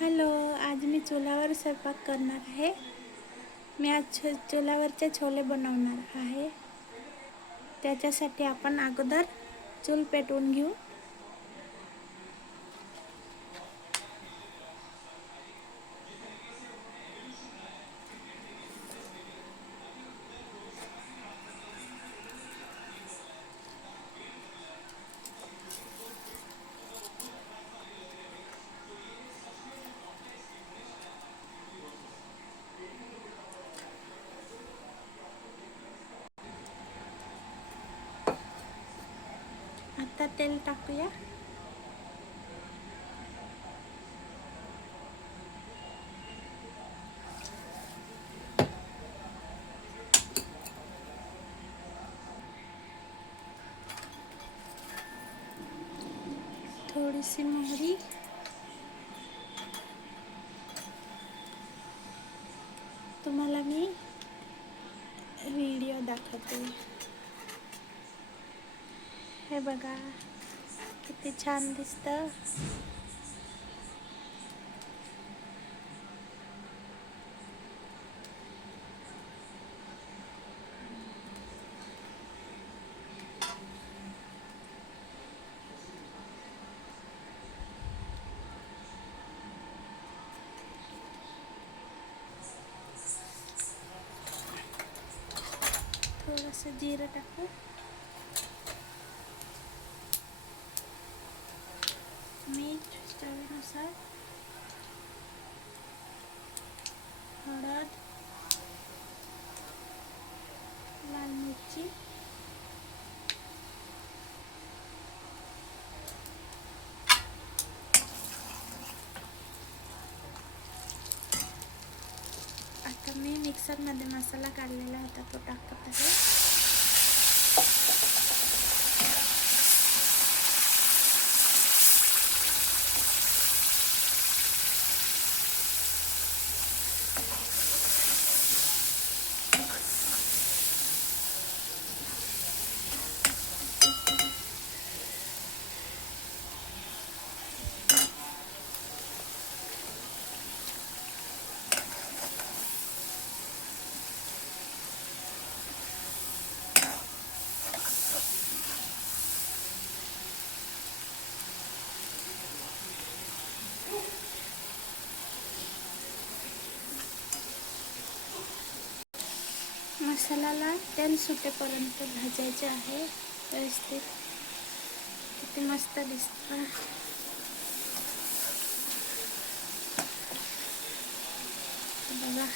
Hello, आज मी चुलावर स्वयंपाक करणार आहे. मी आज चुलावरचे छोले बनवणार आहे. त्याच्यासाठी आपण अगोदर चूल पेटवून घेऊ. आता तेल टाकूया. थोडीशी मोहरी, तुम्हाला मी व्हिडिओ दाखवते. हे बघा किती छान दिसतं. थोडंसं जिरं टाकू, मीठ चवीनुसार, हळद, लाल मिरची, आता मी मिक्सरमध्ये मसाला काढलेला होता तो टाकत आहे. मसाल्याला तेल सुटेपर्यंत भाजायचे आहे व्यवस्थित. किती मस्त दिसतं. बघा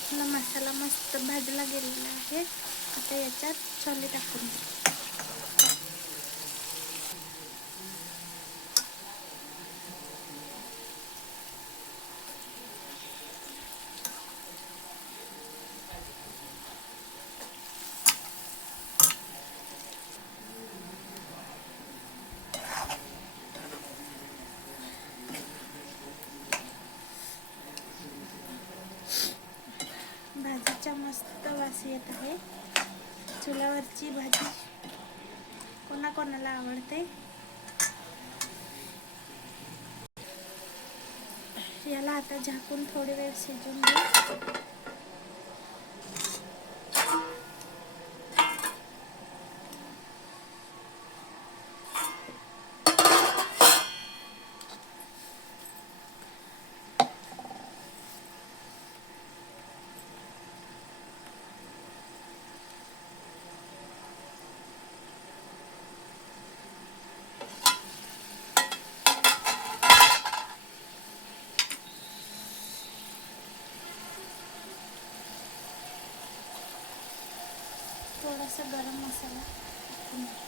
आपला मसाला मस्त भाजला गेलेला आहे. आता याच्यात छोले टाकून देऊ. भाजीचा मस्त वास येत आहे. चुलावरची भाजी कोणाकोणाला आवडते. याला आता झाकून थोडी वेळ शिजून घेऊ. थोडासा गरम मसाला टाकून देऊ.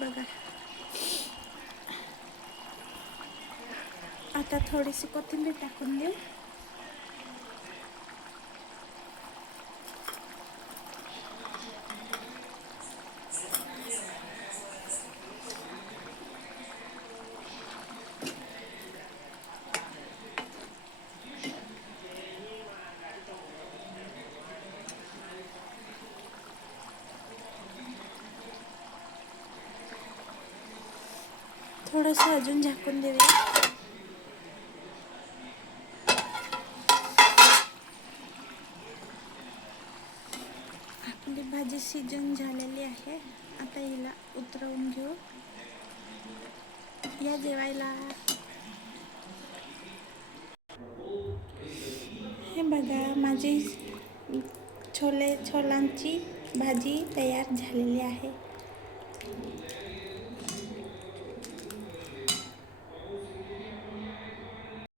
बघा, आता थोडीशी कोथिंबीर टाकून देऊ. थोडंसं अजून झाकून देऊया. आपली भाजी शिजून झालेली आहे. आता हिला उतरवून घेऊ. या जेवायला. हे बघा, माझी छोलांची भाजी तयार झालेली आहे.